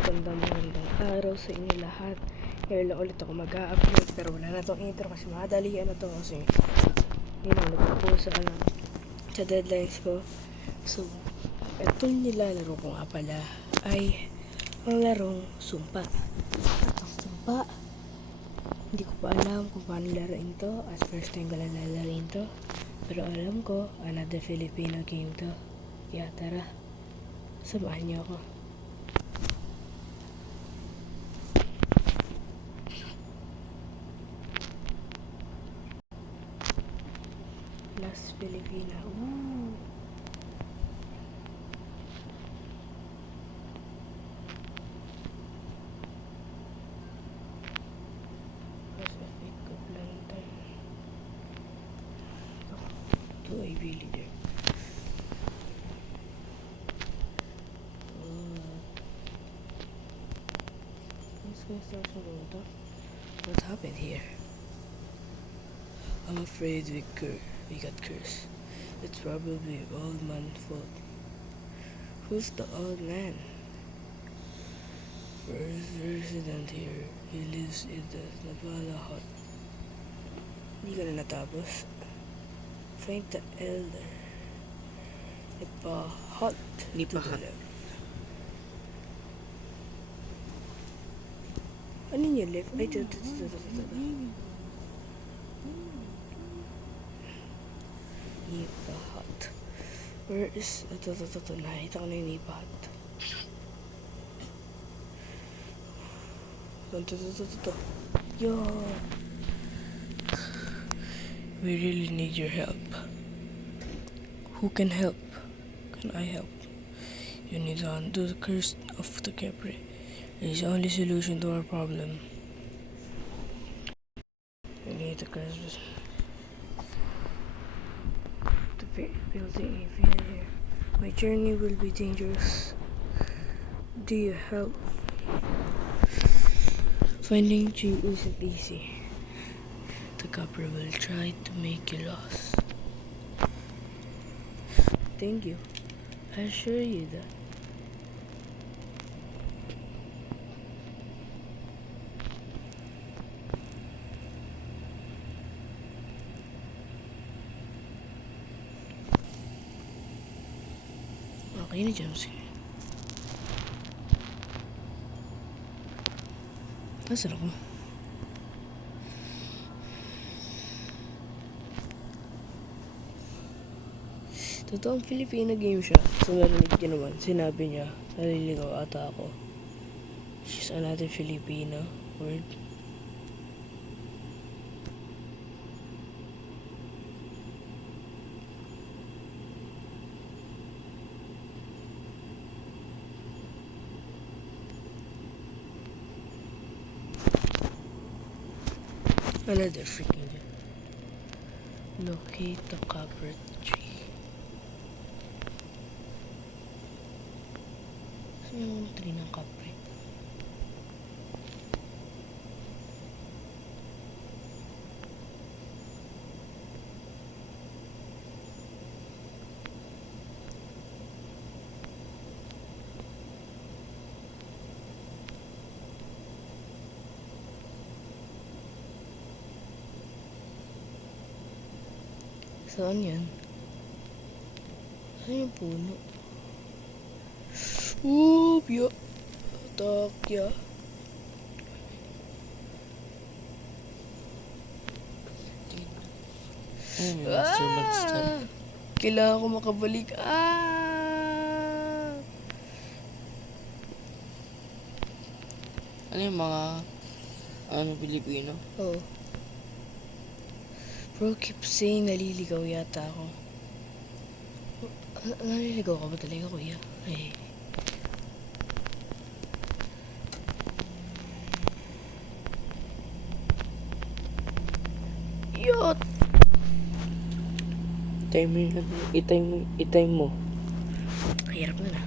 magandang araw sa inyo lahat. Ngayon lang ulit ako mag-a-upload pero wala na tong intro kasi madalian na to kasi yun ang nagpo sa deadlines ko. So, itong nilalaro ko nga pala ay ang larong sumpa. Itong sumpa, hindi ko pa alam kung paano laruin to as first time ko lang lalaruin to. Pero alam ko, another Filipino game to. Yeah, tara. Samahan niyo ako. Las Filipina. Ooh. Pacific of Lantern. Ito ay really there. What happened here? I'm afraid we got cursed. It's probably old man's fault. Who's the old man? First resident here. He lives in the Navala hut. Hindi ko na natapos. Find the elder. Nipa hut. Nipa hut. Ano yung left? Ay, ito. Nipa hut. Where is... Ito. Nakita ko na yung Nipa hut. Ito. Yo! We really need your help. Who can help? Can I help? You need to undo the curse of the Capri. It is the only solution to our problem. We need the curse to building a failure. My journey will be dangerous. Do you help? Finding you isn't easy. The Capri will try to make you lost. Thank you. I assure you that. Okay na dyan. Nasaan ako? Totoong Filipino game siya. So narinig niyo naman, sinabi niya, naliligaw ata ako. She's another Filipino word. Another freaking job. Locate the copper tree. Saan yung tree ng kapre? Saan yan? Saan yung puno? Pya. Takya. Mr. Magstan. Kailangan ko makabalik. Ano yung mga Pilipino? Oh. Bro keep saying naliligaw yata ako. Naliligaw ka ba talaga, kuya? Ay. Yot! Itime mo. Hirap na.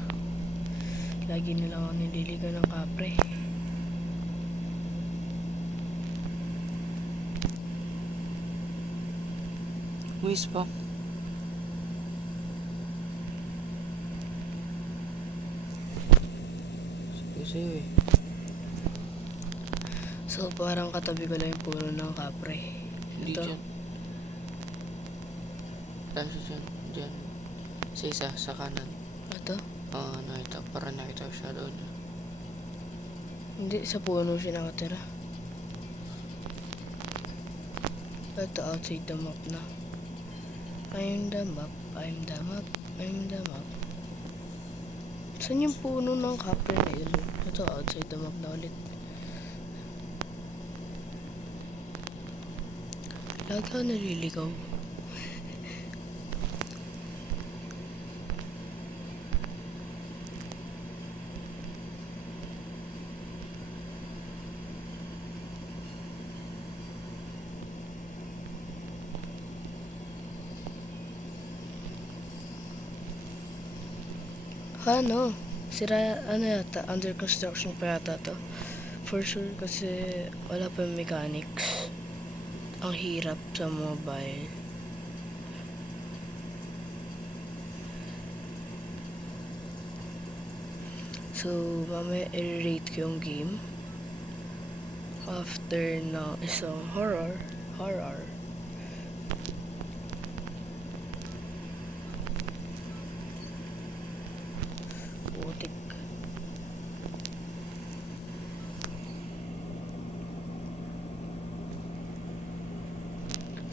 Lagi nila ako nililigaw ng kapre. Muis pa. ko sa'yo eh. So, parang katabi ko lang yung puno ng kapre. Hindi Ito. dyan. Kaso dyan. Dyan. Sa isa, sa kanan. Ito. Nakita. Parang nakita ko siya doon. Hindi, sa puno siya nakatira. Ito, outside the map na. I'm the map, I'm the map, I'm the map. Saan yung puno ng kapre na yun? Ito, outside the map na ulit. Lagi ako naliligaw. Ano? Sira, ano yata? Under construction pa yata to. For sure kasi wala pa yung mechanics. Ang hirap sa mobile. So, mamaya i-rate ko yung game. After ng isang horror. Putik.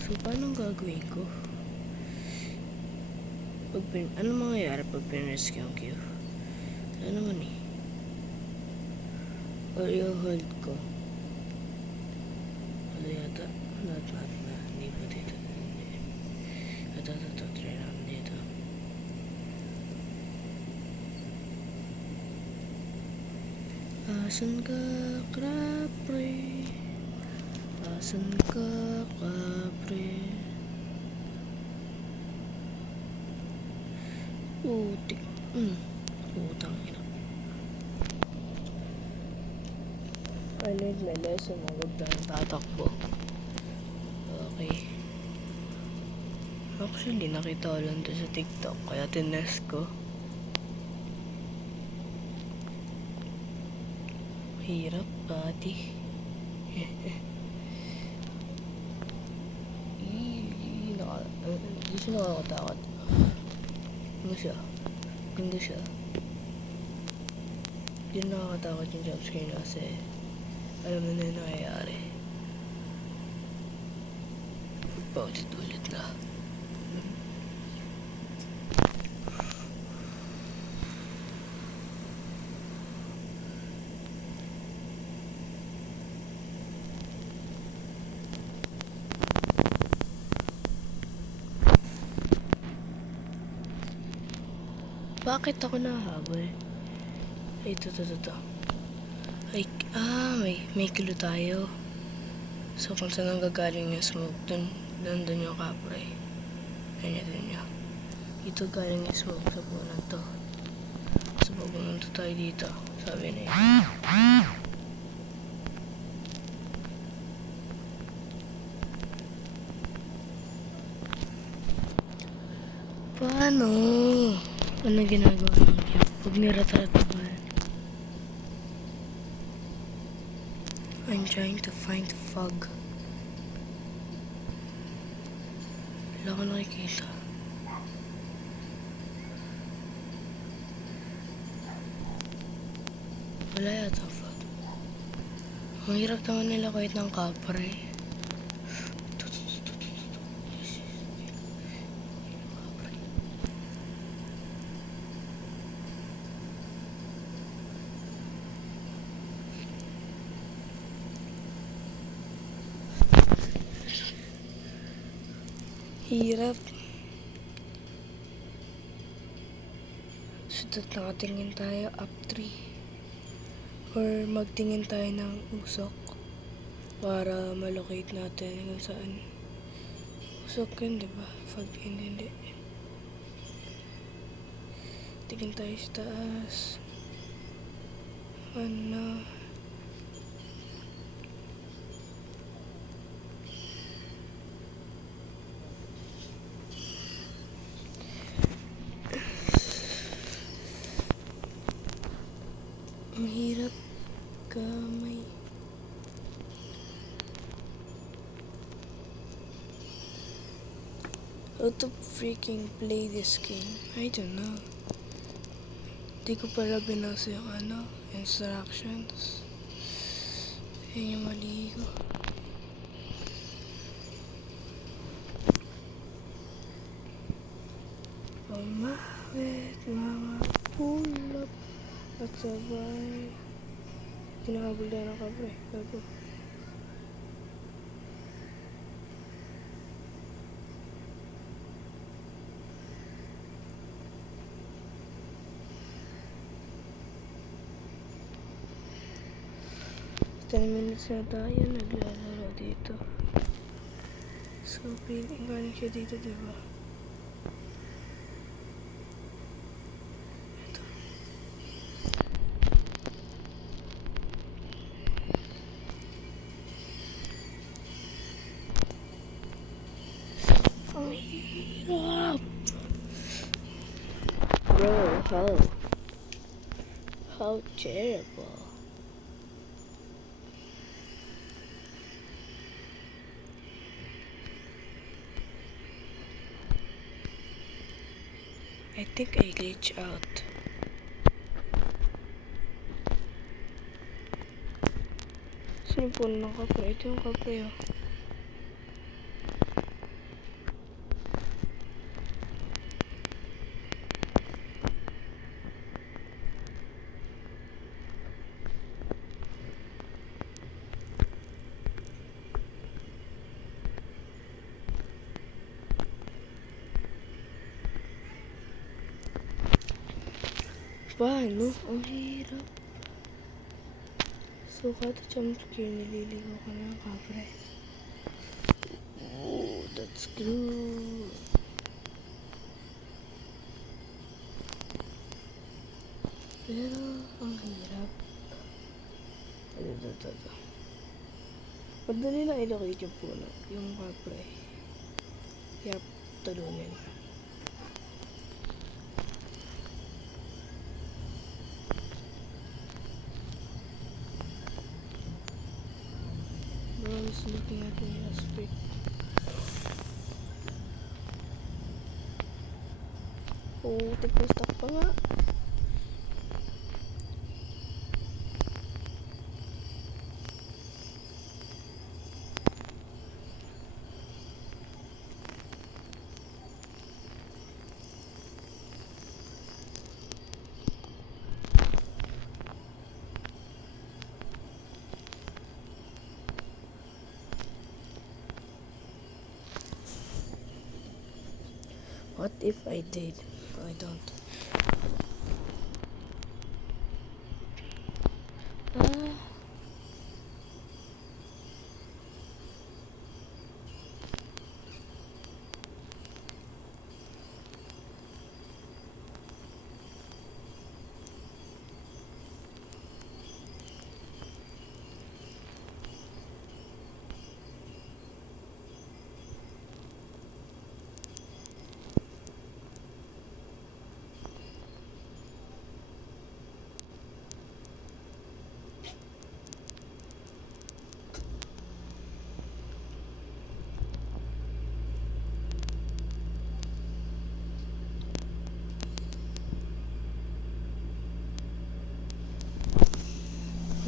So, paano gagawin ko? Ano mangyayari pag pinrescue yung queue? Ano naman eh? Or i-hold ko? Ano yata? Not na. Hindi pa dito. Ito. Try natin dito. Asan ka, kapre? Asan ka, kapre? Putik. Putang ina. I learned my lesson na huwag tayong tatakbo. Okay. Actually, nakita ko lang to sa TikTok, kaya tinest ko. Hirap, pati. Hindi siya nakakatakot. Ano siya? Ganda siya. Hindi nakakatakot yung jumpscare kasi alam mo na yung nangyayari. Paulit-ulit na. Bakit ako nahabol? Ay, ito. Ay, may clue tayo. So, kung saan nanggagaling yung smoke, dun yung kapre. Ganyan niya. Ito galing yung smoke sa punan to. So, pag pumunta tayo dito, sabi na yun. Paano? Ano ginagawa ng cube? Pag niratatapal. I'm trying to find fog. Wala ko nakikita. Wala yata fog. Ang hirap naman nila kahit ng kapre. Hirap. So, nakatingin tayo up 3. Or magtingin tayo ng usok para malocate natin kung saan. Usok yun, diba? Pag hindi. Tingin tayo sa taas. Ano? Ang hirap kamay. How to freaking play this game? I don't know. Di ko pala binasa yung instructions. Ayun yung mali ko. Pumawit mga ulap at sabay. Tinakabul na ng kapre. Gago. Ten minutes na tayo naglalaro dito. So, feeling galing siya dito, diba? Ito. Ang hirap! Bro, how terrible. I think I glitch out. Saan yung puno ng kapre? Ito yung kapre, oh. Paano? Ang hirap. So, kada jumpscare, nililigaw ka ng kapre. Oh, that's good. Pero, ang hirap. Ito. Madali lang ilocate yung puno, yung kapre. Hirap talunin. I was looking at my aspect. Oh, tigpo-stuck pa nga. What if I did? I don't.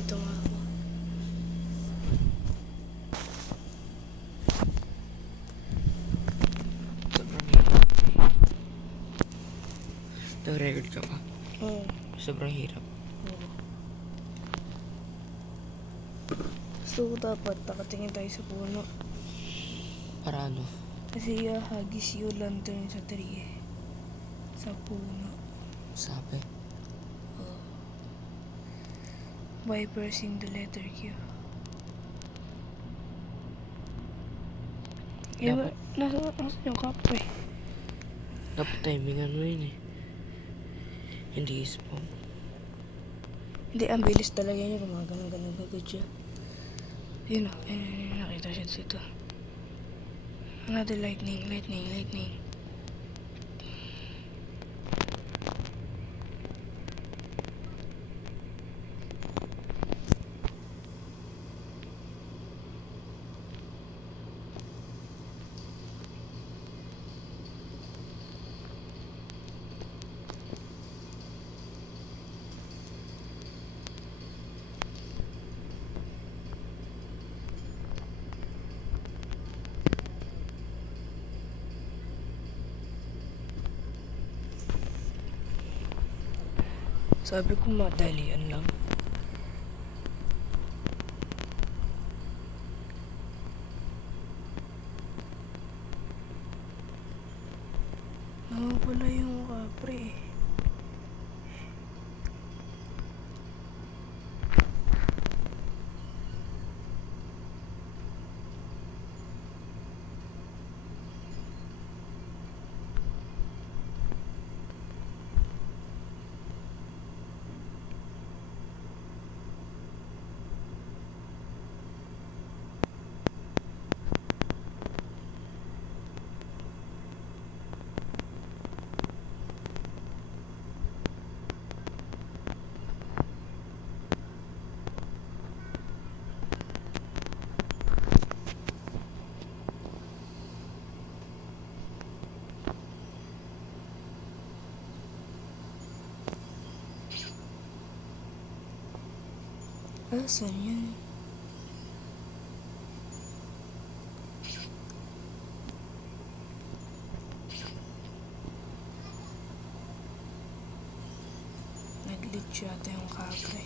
Ito nga ako. Sobrang hirap. Nag-record ka pa? Oo. Sobrang hirap. Oo. So, dapat nakatingin tayo sa puno. Para ano? Kasi hagis yung lantern sa tree eh. Sa puno. Sabi? By pressing the letter Q. Dapat- Nasa yung kapre? Dapat timingan mo yun eh. Hindi spawn. Hindi, ang bilis talaga niya. Gumagano agad siya. Yun o. Nakita siya dito. Another lightning. Sabi ko madalian lang. Nawawala yung kapre eh. Asan yan? Nag-glitch yata yung kapre.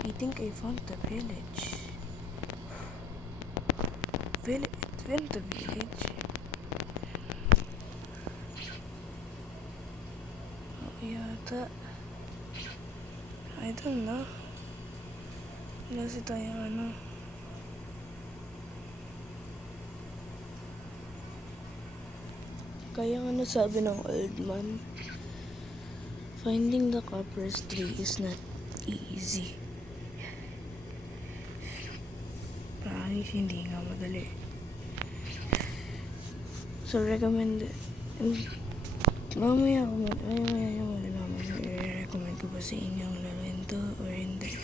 I think I found the village. Found the village. Yata. I don't know. Wala si tayong ano. Kaya nga nasabi ng old man, finding the copper's tree is not easy. Promise, hindi nga madali. So recommend mamaya yung malalaman kung i-recommend ko ba sa inyo ang laruin to or hindi.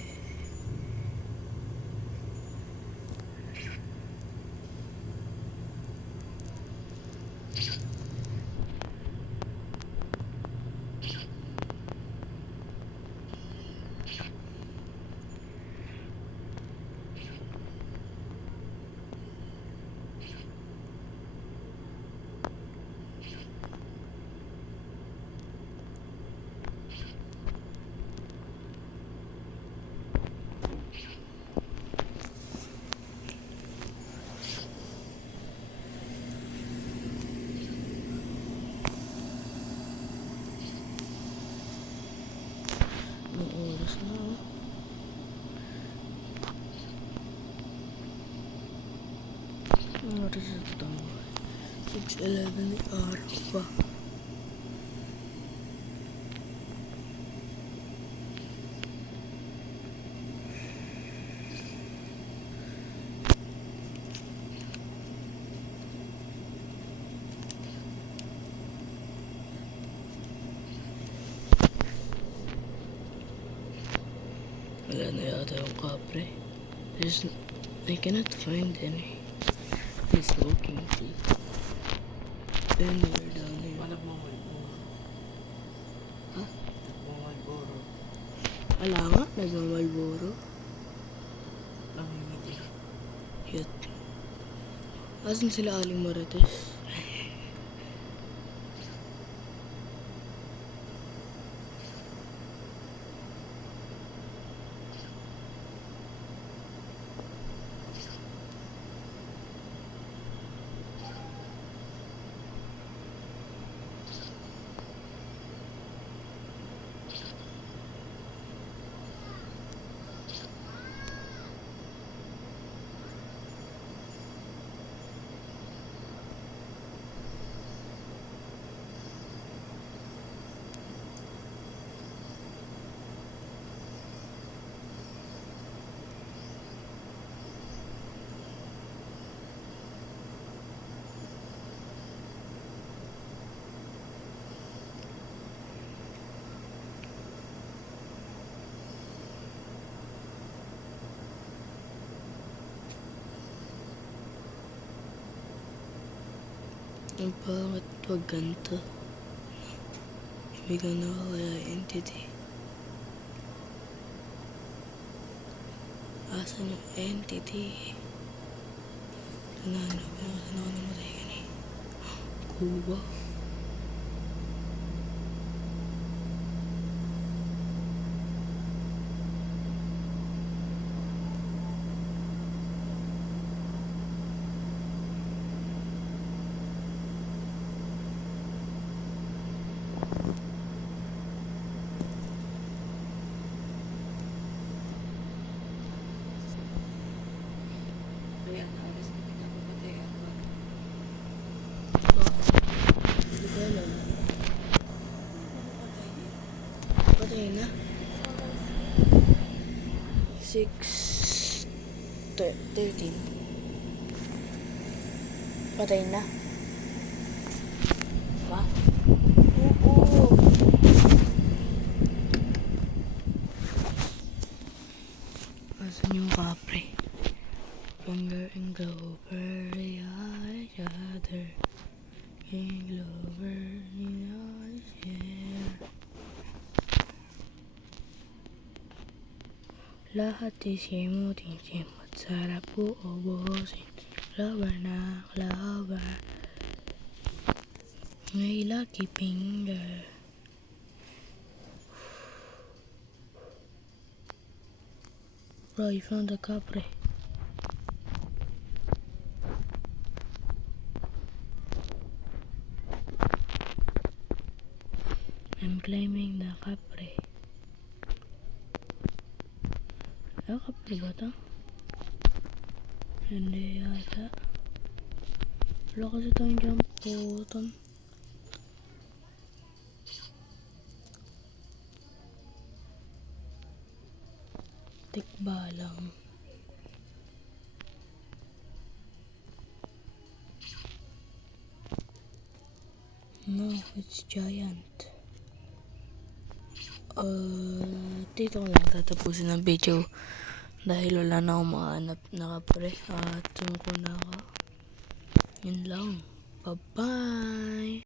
Ang oras na oh. Ang oras na ito? 6:11 na araw pa. Wala na yata yung kapre. I cannot find any. He's looking anywhere down there. Wala mo Malboro. Ha? Malboro. Wala nga, nagmamalboro. Namimiti. Yut. Asan sila Aling Marites? Ang pangit pag ganito. Biglang nakawala yung entity. Asan yung entity? Saan ako namatay ka ni? Kuba? Hindi ko alam. Patay na? 6:13. Patay na? Ba? Oo. Asan yung kapre? Finger and Clover, they are each other. King Clover, they are share. Lahat isimutin at sarap uubusin. Clover na Clover, may lucky finger. Bro, you found the kapre. I'm claiming the kapre. Ah, kapre ba ito? Hindi yata. Wala kasi tayong jump button. Tikba lang. No, it's giant. Dito ko lang tatapusin ang video dahil wala na akong makahanap na kapre at sumuko na ako. Yun lang. Bye-bye!